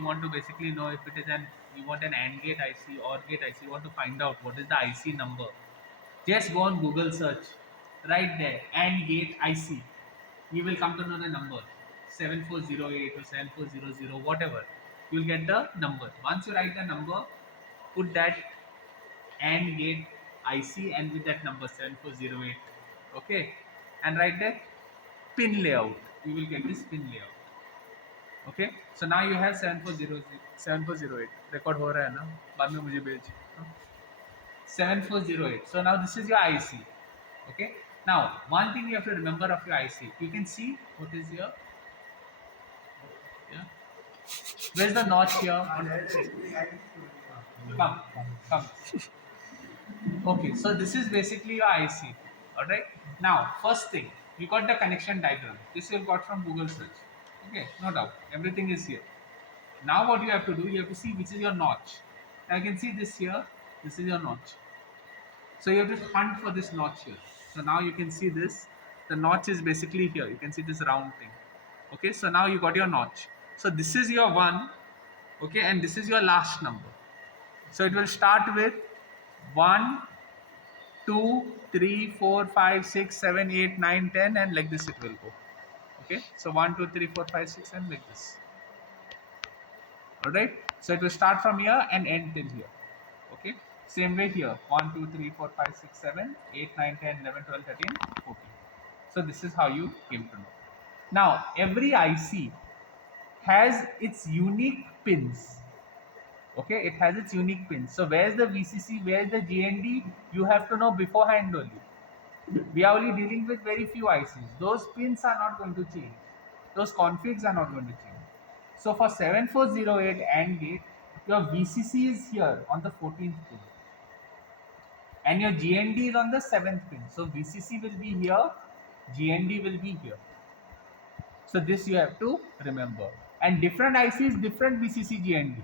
you want to basically know if it is you want an AND gate IC or gate IC, you want to find out what is the IC number. Just go on Google search, right there, AND gate IC. You will come to know the number 7408 or 7400, whatever. You'll get the number. Once you write the number, put that AND gate IC and with that number 7408. Okay, and write there pin layout. You will get this pin layout. Okay, so now you have 7408. Record हो रहा है ना? बाद में मुझे भेज. 7408. So now this is your IC. Okay. Now one thing you have to remember of your IC. You can see what is your, yeah. Where's the notch here? Come. Okay, so this is basically your IC. Alright. Now, first thing, you got the connection diagram. This you got from Google search. Okay, no doubt. Everything is here. Now what you have to do, you have to see which is your notch. Now you can see this here. This is your notch. So you have to hunt for this notch here. So now you can see this. The notch is basically here. You can see this round thing. Okay, so now you got your notch. So this is your 1. Okay, and this is your last number. So it will start with 1, 2, 3, 4, 5, 6, 7, 8, 9, 10, and like this it will go. Okay, so 1, 2, 3, 4, 5, 6, and like this. Alright, so it will start from here and end till here. Okay, same way here 1, 2, 3, 4, 5, 6, 7, 8, 9, 10, 11, 12, 13, 14. So this is how you came to know. Now every IC has its unique pins. Okay, it has its unique pins. So where's the VCC, where's the GND, you have to know beforehand only. We are only dealing with very few ICs. Those pins are not going to change. Those configs are not going to change. So for 7408 AND gate, your VCC is here on the 14th pin. And your GND is on the 7th pin. So VCC will be here, GND will be here. So this you have to remember. And different ICs, different VCC GND.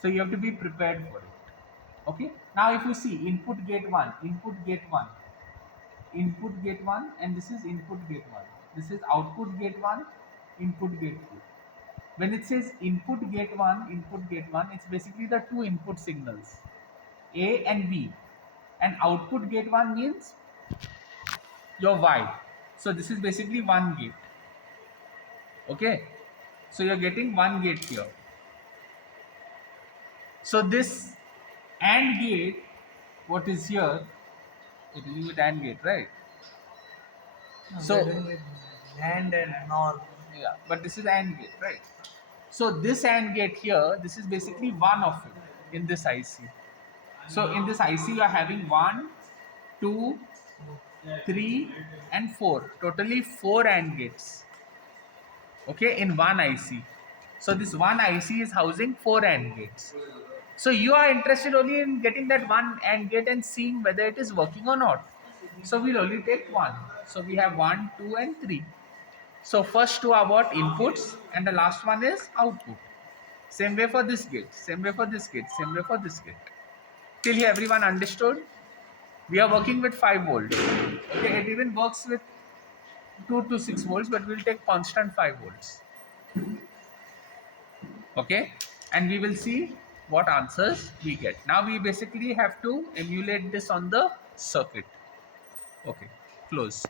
So you have to be prepared for it. Okay. Now if you see input gate 1, input gate 1, input gate 1, and this is input gate 1. This is output gate 1, input gate 2. When it says input gate 1, it's basically the two input signals, A and B. And output gate 1 means your Y. So this is basically one gate. Okay. So you're getting one gate here. So this AND gate, what is here, you're dealing with AND gate, right? So AND and NOR. yeah, but this is AND gate, right? So this AND gate here, this is basically one of it in this IC. So in this IC you are having 1, 2, 3 and 4. Totally 4 AND gates. Okay, in one IC. So this one IC is housing 4 AND gates. So you are interested only in getting that one AND gate and seeing whether it is working or not. So we'll only take one. So we have 1, 2 and 3. So first two are what? Inputs, and the last one is output. Same way for this gate, same way for this gate, same way for this gate. Till here everyone understood? We are working with 5 volts. Okay, it even works with 2 to 6 volts, but we'll take constant 5 volts. Okay, and we will see what answers we get. Now we basically have to emulate this on the circuit. Okay, close.